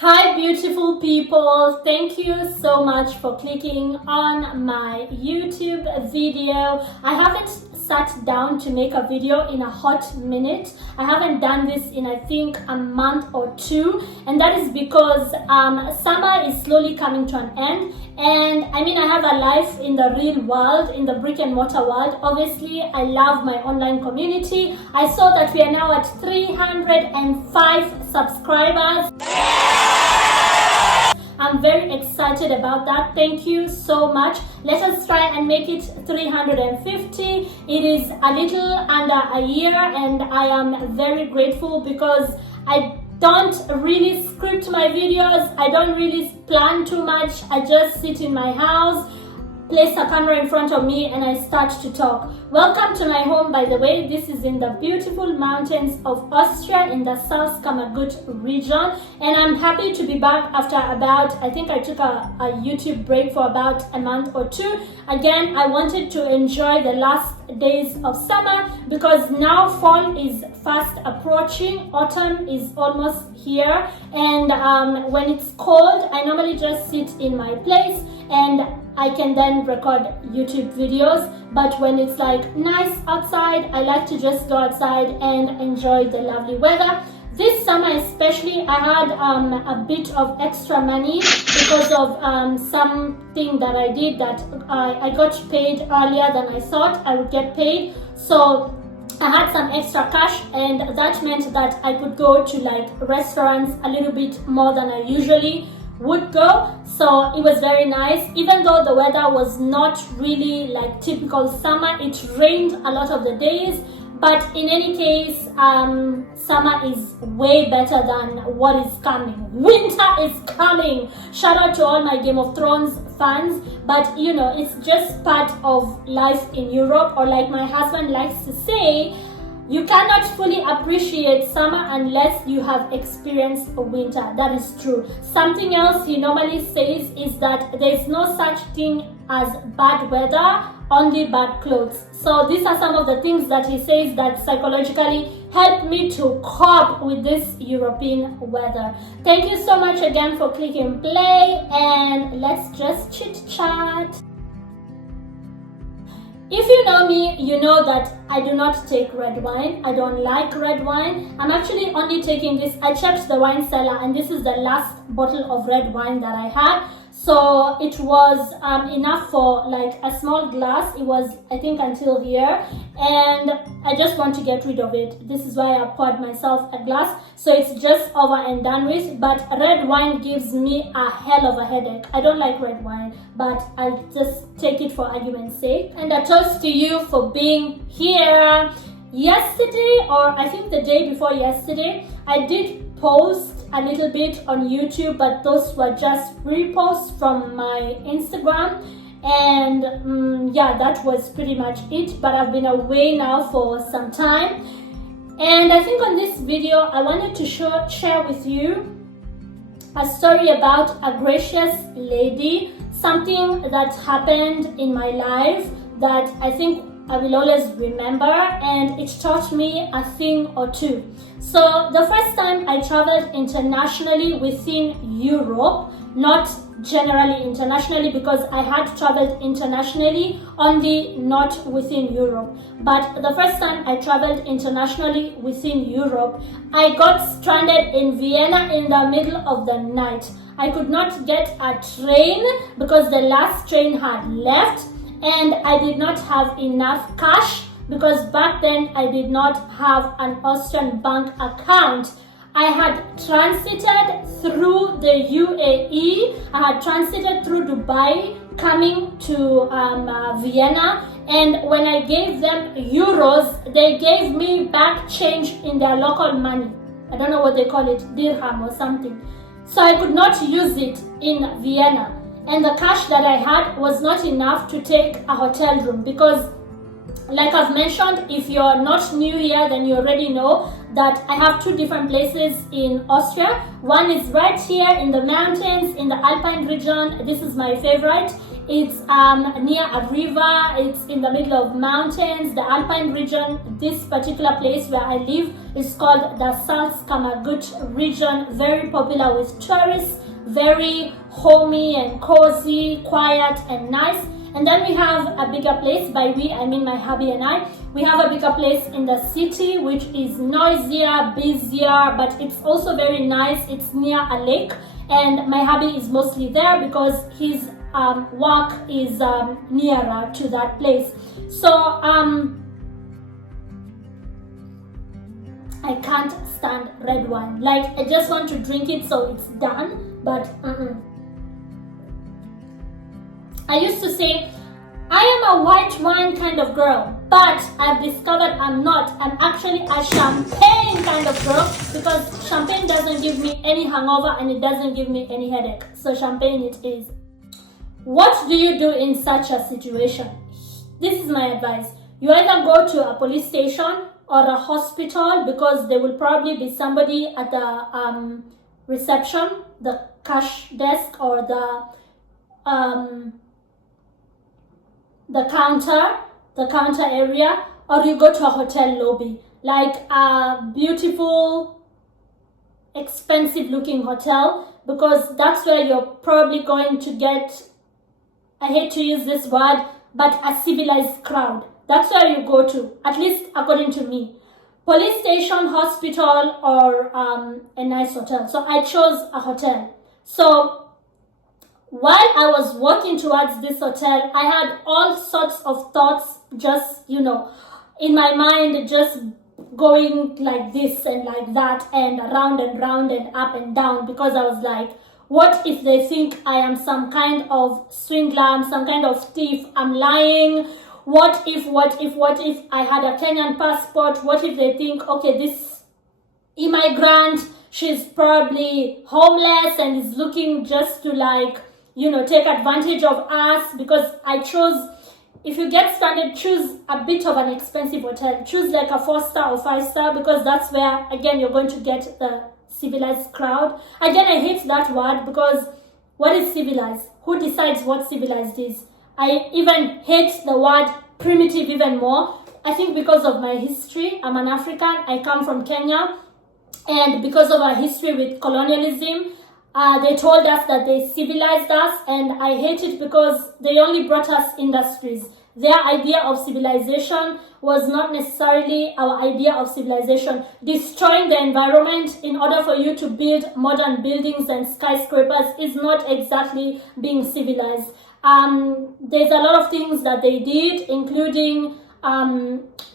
Hi beautiful people, thank you so much for clicking on my YouTube video. I haven't sat down to make a video in a hot minute. I haven't done this in I think a month or two, and that is because summer is slowly coming to an end. And I mean, I have a life in the real world, in the brick and mortar world. Obviously, I love my online community. I saw that we are now at 305 subscribers. I'm very excited about that. Thank you so much. Let us try and make it 350. It is a little under a year, and I am very grateful because I don't really script my videos. I don't really plan too much. I just sit in my house, place a camera in front of me, and I start to talk. Welcome to my home, by the way. This is in the beautiful mountains of Austria in the South Kammergut region, and I'm happy to be back after I think I took a YouTube break for about a month or two. Again, I wanted to enjoy the last days of summer because now fall is fast approaching. Autumn is almost here, and when it's cold, I normally just sit in my place and I can then record YouTube videos. But when it's like nice outside, I like to just go outside and enjoy the lovely weather. This summer especially, I had a bit of extra money because of something that I did that I got paid earlier than I thought I would get paid. So I had some extra cash, and that meant that I could go to like restaurants a little bit more than I usually would go. So it was very nice. Even though the weather was not really like typical summer, it rained a lot of the days, but in any case, summer is way better than what is coming. Winter is coming. Shout out to all my Game of Thrones fans, but you know, it's just part of life in Europe, or like my husband likes to say, you cannot fully appreciate summer unless you have experienced a winter. That is true. Something else he normally says is that there is no such thing as bad weather, only bad clothes. So these are some of the things that he says that psychologically help me to cope with this European weather. Thank you so much again for clicking play, and let's just chit chat. If you know me, you know that I do not take red wine. I don't like red wine. I'm actually only taking this. I checked the wine cellar, and this is the last bottle of red wine that I had. So it was enough for like a small glass. It was, I think, until here, and I just want to get rid of it. This is why I poured myself a glass, so it's just over and done with. But red wine gives me a hell of a headache. I don't like red wine, but I'll just take it for argument's sake. And a toast to you for being here. Yesterday, or I think the day before yesterday, I did post a little bit on YouTube, but those were just reposts from my Instagram, and yeah, that was pretty much it. But I've been away now for some time, and I think on this video I wanted to share with you a story about a gracious lady, something that happened in my life that I think I will always remember, and it taught me a thing or two. So the first time I traveled internationally within Europe, not generally internationally, because I had traveled internationally only not within Europe, but the first time I traveled internationally within Europe, I got stranded in Vienna in the middle of the night. I could not get a train because the last train had left, and I did not have enough cash because back then I did not have an Austrian bank account. I had transited through the UAE, I had transited through Dubai, coming to Vienna, and when I gave them euros, they gave me back change in their local money. I don't know what they call it, dirham or something. So I could not use it in Vienna. And the cash that I had was not enough to take a hotel room because, like I've mentioned, if you're not new here, then you already know that I have two different places in Austria. One is right here in the mountains, in the Alpine region. This is my favorite. It's near a river. It's in the middle of mountains, the Alpine region. This particular place where I live is called the Salzkammergut region, very popular with tourists, very homey and cozy, quiet and nice. And then we have a bigger place. By we, I mean my hubby and I. We have a bigger place in the city, which is noisier, busier, but it's also very nice. It's near a lake, and my hubby is mostly there because his work is nearer to that place. So I can't stand red wine. Like, I just want to drink it so it's done, but I used to say I am a white wine kind of girl, but I've discovered I'm not. I'm actually a champagne kind of girl, because champagne doesn't give me any hangover and it doesn't give me any headache. So champagne it is. What do you do in such a situation? This is my advice. You either go to a police station or a hospital, because there will probably be somebody at the reception, the cash desk, or the counter area, or you go to a hotel lobby, like a beautiful, expensive looking hotel, because that's where you're probably going to get, I hate to use this word, but a civilized crowd. That's where you go to, at least according to me. Police station, hospital, or a nice hotel. So I chose a hotel. So while I was walking towards this hotel, I had all sorts of thoughts, just, in my mind, just going like this and like that, and around and round and up and down, because I was like, what if they think I am some kind of swindler, I'm some kind of thief, I'm lying? What if I had a Kenyan passport? What if they think, okay, this immigrant, she's probably homeless and is looking just to take advantage of us? Because I chose, if you get stranded, choose a bit of an expensive hotel. Choose like a 4-star or 5-star, because that's where, again, you're going to get the civilized crowd. Again, I hate that word, because what is civilized? Who decides what civilized is? I even hate the word primitive even more. I think because of my history, I'm an African, I come from Kenya, and because of our history with colonialism, they told us that they civilized us, and I hate it because they only brought us industries. Their idea of civilization was not necessarily our idea of civilization. Destroying the environment in order for you to build modern buildings and skyscrapers is not exactly being civilized. There's a lot of things that they did, including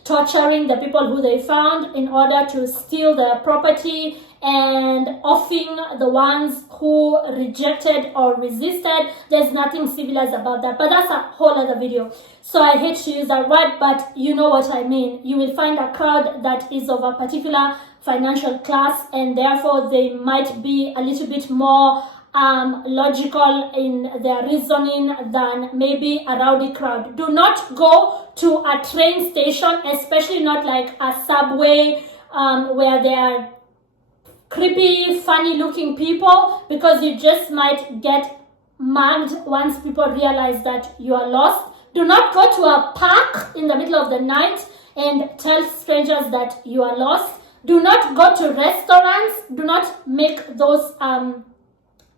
torturing the people who they found in order to steal their property, and offing the ones who rejected or resisted. There's nothing civilized about that, but that's a whole other video. So I hate to use that word, but you know what I mean. You will find a crowd that is of a particular financial class, and therefore they might be a little bit more logical in their reasoning than maybe a rowdy crowd. Do not go to a train station, especially not like a subway, where there are creepy, funny looking people, because you just might get mugged once people realize that you are lost. Do not go to a park in the middle of the night and tell strangers that you are lost. Do not go to restaurants. Do not make those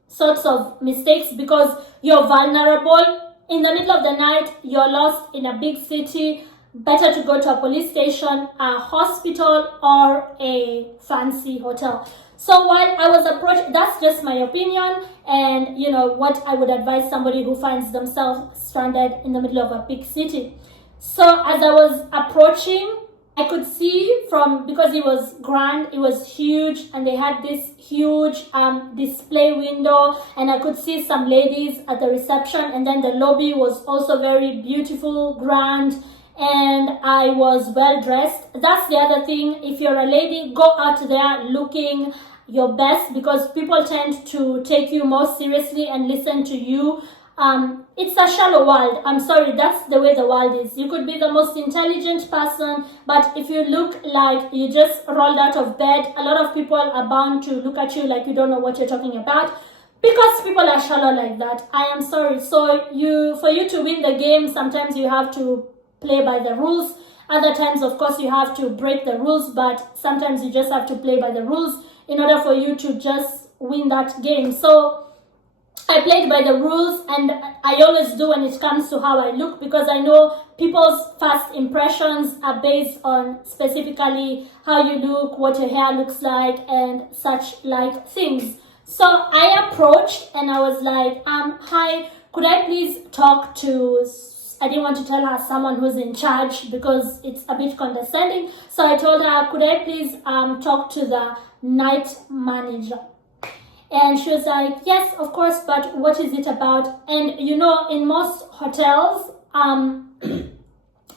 sorts of mistakes, because you're vulnerable. In the middle of the night, you're lost in a big city. Better to go to a police station, a hospital, or a fancy hotel. So while I was approaching, that's just my opinion, and what I would advise somebody who finds themselves stranded in the middle of a big city. So as I was approaching, I could see because it was grand, it was huge, and they had this huge display window, and I could see some ladies at the reception, and then the lobby was also very beautiful, grand, and I was well dressed. That's the other thing. If you're a lady, go out there looking your best, because people tend to take you more seriously and listen to you. It's a shallow world. I'm sorry, that's the way the world is. You could be the most intelligent person, but if you look like you just rolled out of bed, a lot of people are bound to look at you like you don't know what you're talking about. because people are shallow like that. I am sorry. So for you to win the game, sometimes you have to play by the rules. Other times, of course, you have to break the rules, but sometimes you just have to play by the rules in order for you to just win that game. So I played by the rules, and I always do when it comes to how I look, because I know people's first impressions are based on specifically how you look, what your hair looks like, and such like things. So I approached and I was like, hi, could I please talk to, I didn't want to tell her someone who's in charge because it's a bit condescending. So I told her, could I please talk to the night manager? And she was like, yes, of course, but what is it about? And you know, in most hotels, the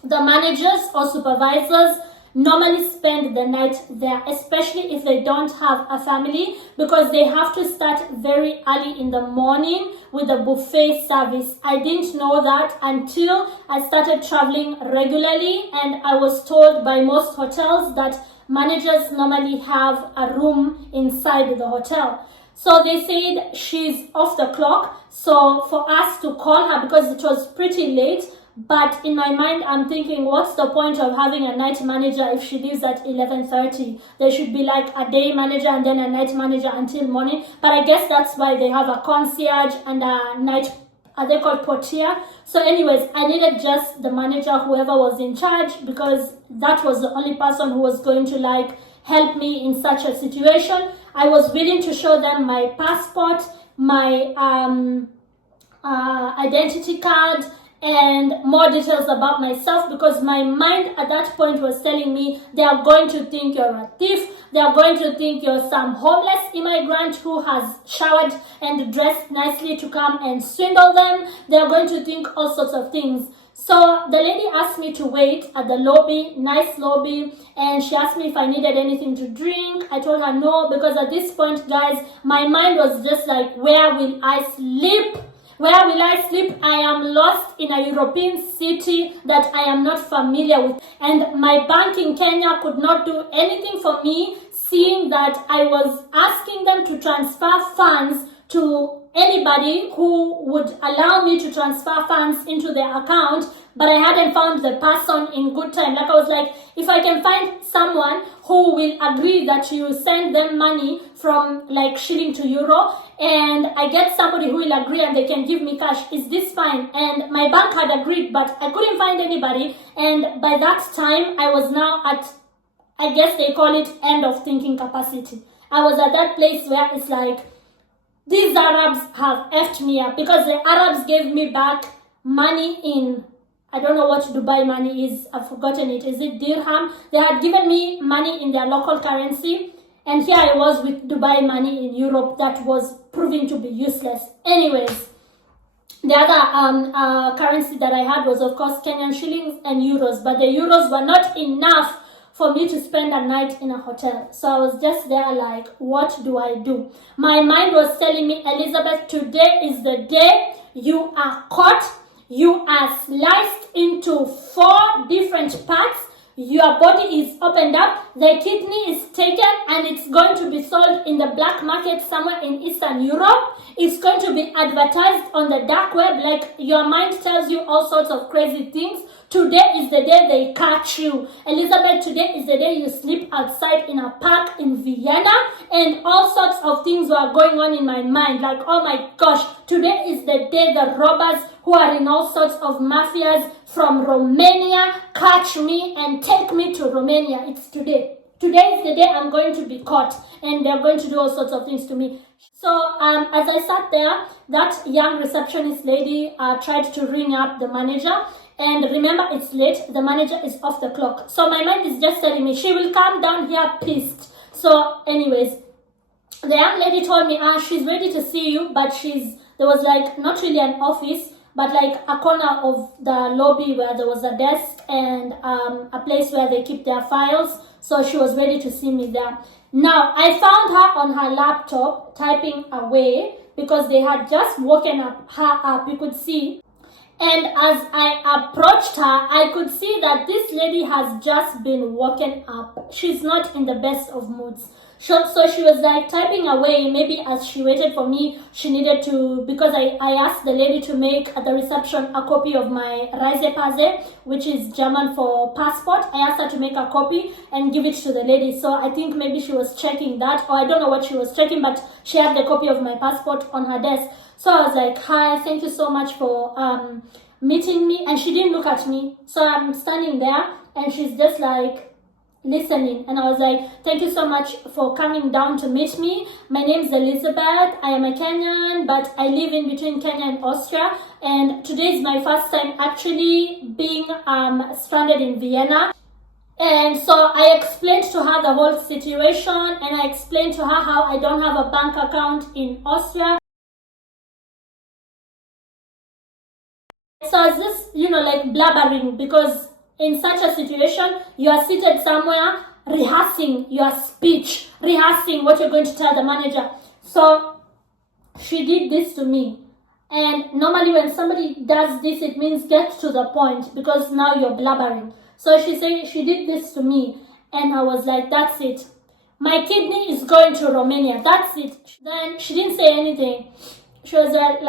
managers or supervisors normally spend the night there, especially if they don't have a family, because they have to start very early in the morning with the buffet service. I didn't know that until I started traveling regularly, and I was told by most hotels that managers normally have a room inside the hotel. So they said she's off the clock, so for us to call her, because it was pretty late. But in my mind, I'm thinking, what's the point of having a night manager if she leaves at 11:30? There should be like a day manager and then a night manager until morning. But I guess that's why they have a concierge and a night, are they called portier? So anyways, I needed just the manager, whoever was in charge, because that was the only person who was going to like help me in such a situation. I was willing to show them my passport, my identity card, and more details about myself, because my mind at that point was telling me they are going to think you're a thief, they are going to think you're some homeless immigrant who has showered and dressed nicely to come and swindle them. They are going to think all sorts of things. So the lady asked me to wait at the lobby, nice lobby, and she asked me if I needed anything to drink. I told her no, because at this point, guys, my mind was just like, where will I sleep? Where will I sleep? I am lost in a European city that I am not familiar with. And my bank in Kenya could not do anything for me, seeing that I was asking them to transfer funds to anybody who would allow me to transfer funds into their account, but I hadn't found the person in good time. Like I was like, if I can find someone who will agree that you send them money from like shilling to euro, and I get somebody who will agree and they can give me cash, is this fine? And my bank had agreed, but I couldn't find anybody. And by that time, I was now at, I guess they call it end of thinking capacity. I was at that place where it's like, these Arabs have effed me up, because the Arabs gave me back money in, I don't know what Dubai money is, I've forgotten it. Is it dirham? They had given me money in their local currency, and here I was with Dubai money in Europe that was proving to be useless. Anyways, the other currency that I had was, of course, Kenyan shillings and euros, but the euros were not enough for me to spend a night in a hotel. So I was just there like, what do I do? My mind was telling me, Elizabeth, today is the day you are caught. You are sliced into 4 different parts. Your body is opened up. The kidney is taken and it's going to be sold in the black market somewhere in Eastern Europe. It's going to be advertised on the dark web. Like, your mind tells you all sorts of crazy things. Today is the day they catch you. Elizabeth, today is the day you sleep outside in a park in Vienna, and all sorts of things were going on in my mind. Like, oh my gosh, today is the day the robbers who are in all sorts of mafias from Romania catch me and take me to Romania. It's today. Today is the day I'm going to be caught, and they're going to do all sorts of things to me. So as I sat there, that young receptionist lady tried to ring up the manager. And remember, it's late. The manager is off the clock. So my mind is just telling me, she will come down here pissed. So anyways, the young lady told me, she's ready to see you, but there was like not really an office, but like a corner of the lobby where there was a desk and a place where they keep their files. So she was ready to see me there. Now, I found her on her laptop typing away, because they had just woken her up. You could see. And as I approached her, I could see that this lady has just been woken up. She's not in the best of moods. So she was like typing away. Maybe as she waited for me, she needed to, because I asked the lady to make at the reception a copy of my Reisepass, which is German for passport. I asked her to make a copy and give it to the lady. So I think maybe she was checking that, or I don't know what she was checking, but she had the copy of my passport on her desk. So I was like, hi, thank you so much for meeting me. And she didn't look at me. So I'm standing there and she's just like listening, and I was like, thank you so much for coming down to meet me. My name is Elizabeth. I am a Kenyan, but I live in between Kenya and Austria, and today is my first time actually being stranded in Vienna. And so I explained to her the whole situation, and I explained to her how I don't have a bank account in Austria. So I was just, like blabbering, because in such a situation, you are seated somewhere rehearsing your speech, rehearsing what you're going to tell the manager. So she did this to me. And normally when somebody does this, it means get to the point, because now you're blabbering. So she said she did this to me, and I was like, that's it. My kidney is going to Romania. That's it. Then she didn't say anything. She was like,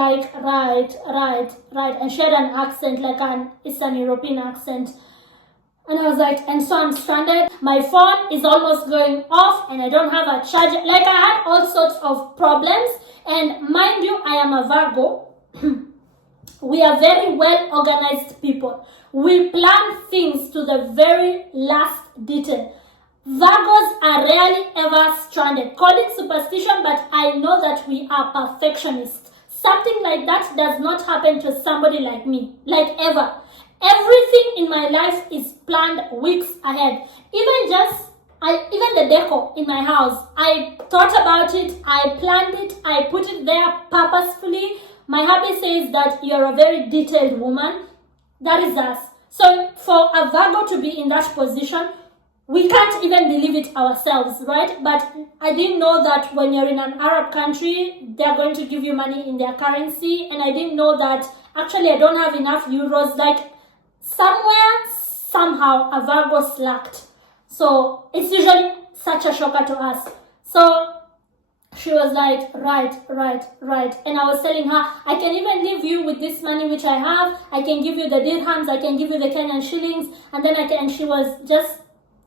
right. And she had an accent, like an Eastern European accent. And I was like, and so I'm stranded. My phone is almost going off and I don't have a charger. Like, I had all sorts of problems. And mind you, I am a Virgo. We are very well organized people. We plan things to the very last detail. Virgos are rarely ever stranded. Call it superstition, but I know that we are perfectionists. Something like that does not happen to somebody like me, like ever. Everything in my life is planned weeks ahead. Even the decor in my house, I thought about it, I planned it, I put it there purposefully. My hubby says that you're a very detailed woman. That is us. So for a Virgo to be in that position, we can't even believe it ourselves, right? But I didn't know that when you're in an Arab country, they're going to give you money in their currency. And I didn't know that actually I don't have enough euros. Like, somewhere, somehow, a Virgo slacked. So it's usually such a shocker to us. So she was like, right. And I was telling her, I can even leave you with this money which I have. I can give you the dirhams. I can give you the Kenyan shillings. And then and she was just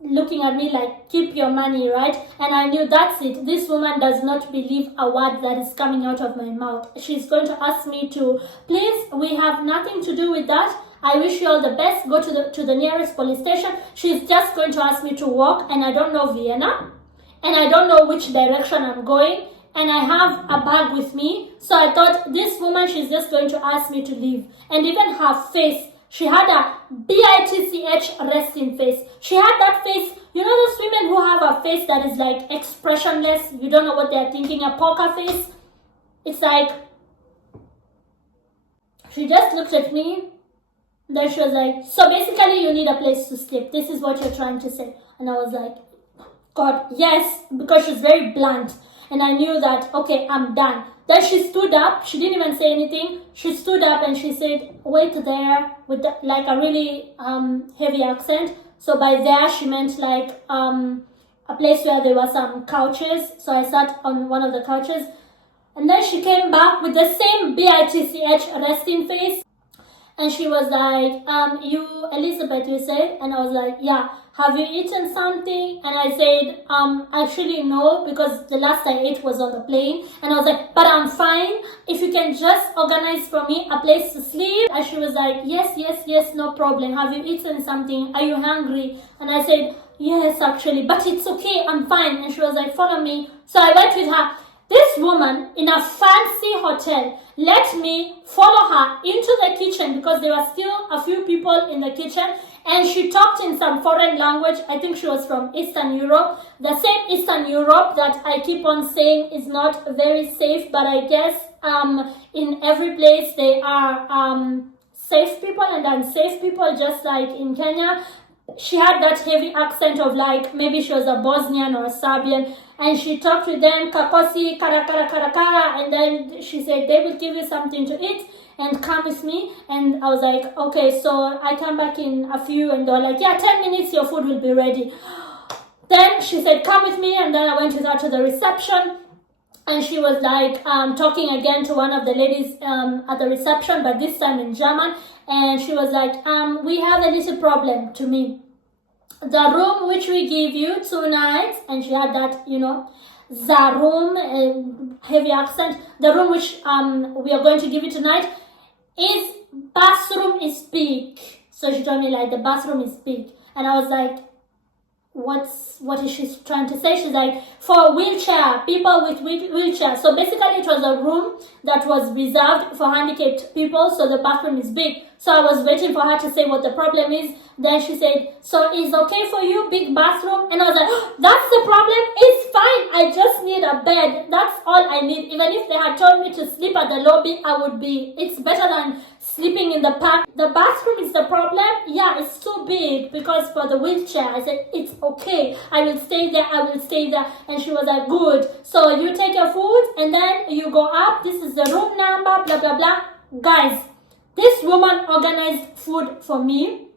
looking at me like, keep your money, right? And I knew that's it. This woman does not believe a word that is coming out of my mouth. She's going to ask me to, please, we have nothing to do with that. I wish you all the best. Go to the nearest police station. She's just going to ask me to walk, and I don't know Vienna, and I don't know which direction I'm going, and I have a bag with me. So I thought, this woman, she's just going to ask me to leave. And even her face, she had a bitch resting face. She had that face, those women who have a face that is like expressionless. You don't know what they're thinking, a poker face. It's like, she just looked at me. Then she was like, so basically you need a place to sleep. This is what you're trying to say. And I was like, God, yes, because she's very blunt. And I knew that, okay, I'm done. Then she stood up. She didn't even say anything. She stood up and she said, wait there, with like a really heavy accent. So by there, she meant like a place where there were some couches. So I sat on one of the couches. And then she came back with the same bitch resting face. And she was like, you, Elizabeth, you said? And I was like, yeah. Have you eaten something? And I said, actually no, because the last I ate was on the plane. And I was like, but I'm fine. If you can just organize for me a place to sleep. And she was like, yes, no problem. Have you eaten something? Are you hungry? And I said, yes, actually, but it's okay. I'm fine. And she was like, follow me. So I went with her. This woman in a fancy hotel let me follow her into the kitchen because there were still a few people in the kitchen, and she talked in some foreign language. I think she was from Eastern Europe, the same Eastern Europe that I keep on saying is not very safe, but I guess in every place they are safe people and unsafe people, just like in Kenya. She had that heavy accent of like, maybe she was a Bosnian or a Serbian, and she talked with them, kakosi, kara, and then she said, they will give you something to eat and come with me. And I was like, okay, so I come back in a few, and they were like, yeah, 10 minutes, your food will be ready. Then she said, come with me, and then I went with her to the reception. And she was like talking again to one of the ladies at the reception, but this time in German. And she was like, we have a little problem to me. The room which we give you 2 nights, and she had that, the room, heavy accent, the room which we are going to give you tonight bathroom is big. So she told me like the bathroom is big. And I was like, what is she trying to say? She's like, for wheelchair, people with wheelchair. So basically it was a room that was reserved for handicapped people, so the bathroom is big. So I was waiting for her to say what the problem is. Then she said, so it's okay for you, big bathroom? And I was like, oh, that's the problem? It's fine, I just need a bed. That's all I need. Even if they had told me to sleep at the lobby, it's better than sleeping in the park. The bathroom is the problem? Yeah, it's too big because for the wheelchair. I said, it's okay, I will stay there. And she was like, good. So you take your food and then you go up. This is the room number, blah, blah, blah. Guys, this woman organized food for me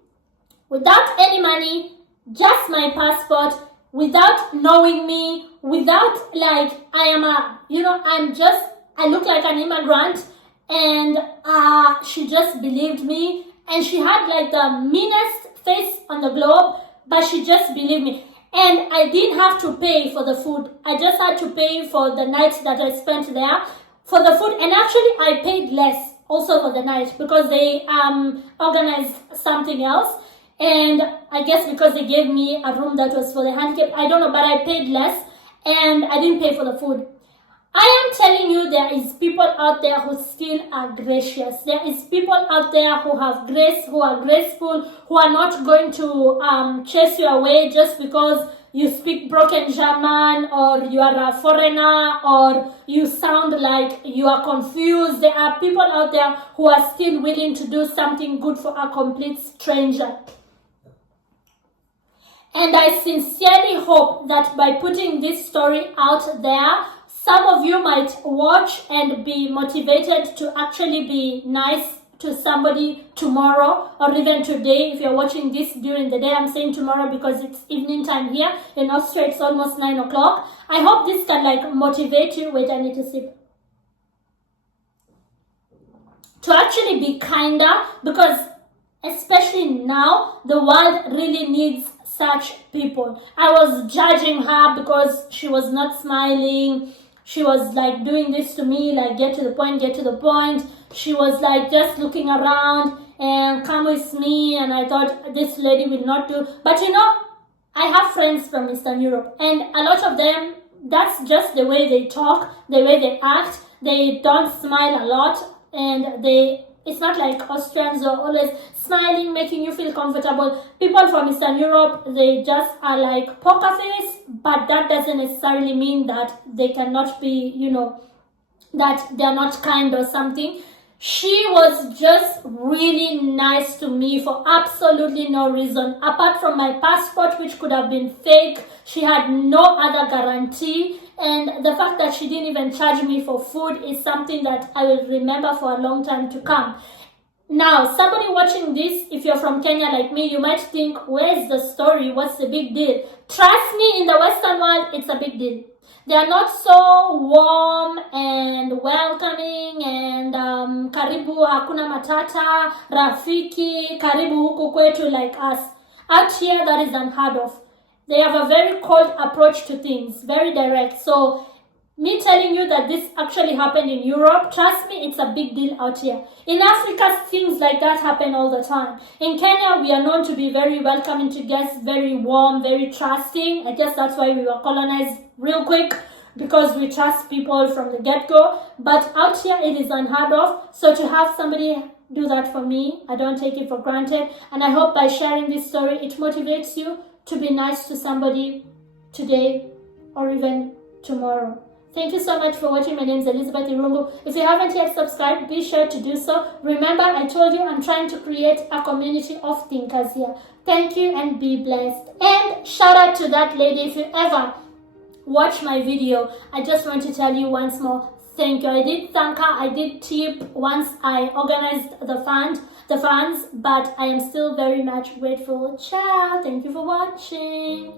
without any money, just my passport, without knowing me, without like, I look like an immigrant, and she just believed me. And she had like the meanest face on the globe, but she just believed me. And I didn't have to pay for the food. I just had to pay for the night that I spent there for the food. And actually I paid less also for the night because they organized something else. And I guess because they gave me a room that was for the handicapped, I don't know, but I paid less and I didn't pay for the food. I am telling you, there is people out there who still are gracious. There is people out there who have grace, who are graceful, who are not going to chase you away just because you speak broken German or you are a foreigner or you sound like you are confused. There are people out there who are still willing to do something good for a complete stranger. And I sincerely hope that by putting this story out there, some of you might watch and be motivated to actually be nice to somebody tomorrow or even today. If you're watching this during the day, I'm saying tomorrow because it's evening time here. In Austria, it's almost 9 o'clock. I hope this can like motivate you. Wait, I need to sip. To actually be kinder, because especially now, the world really needs such people. I was judging her because she was not smiling. She was like doing this to me, like get to the point. She was like just looking around and come with me, and I thought this lady will not do. But I have friends from Eastern Europe, and a lot of them, that's just the way they talk, the way they act. They don't smile a lot, and it's not like Austrians are always smiling, making you feel comfortable. People from Eastern Europe, they just are like poker face, but that doesn't necessarily mean that they cannot be, that they're not kind or something. She was just really nice to me for absolutely no reason. Apart from my passport, which could have been fake, she had no other guarantee. And the fact that she didn't even charge me for food is something that I will remember for a long time to come. Now, somebody watching this, if you're from Kenya like me, you might think, where's the story? What's the big deal? Trust me, in the Western world, it's a big deal. They are not so warm and welcoming and karibu hakuna matata, rafiki, karibu huku kwetu like us. Out here, that is unheard of. They have a very cold approach to things, very direct. So me telling you that this actually happened in Europe, trust me, it's a big deal out here. In Africa, things like that happen all the time. In Kenya, we are known to be very welcoming to guests, very warm, very trusting. I guess that's why we were colonized real quick, because we trust people from the get-go. But out here, it is unheard of. So to have somebody do that for me, I don't take it for granted. And I hope by sharing this story, it motivates you to be nice to somebody today or even tomorrow. Thank you so much for watching. My name is Elizabeth Irungu. If you haven't yet subscribed, be sure to do so. Remember, I told you I'm trying to create a community of thinkers here. Thank you and be blessed. And shout out to that lady. If you ever watch my video, I just want to tell you once more, thank you. I did thank her. I did tip once I organized the funds, but I am still very much grateful. Ciao. Thank you for watching.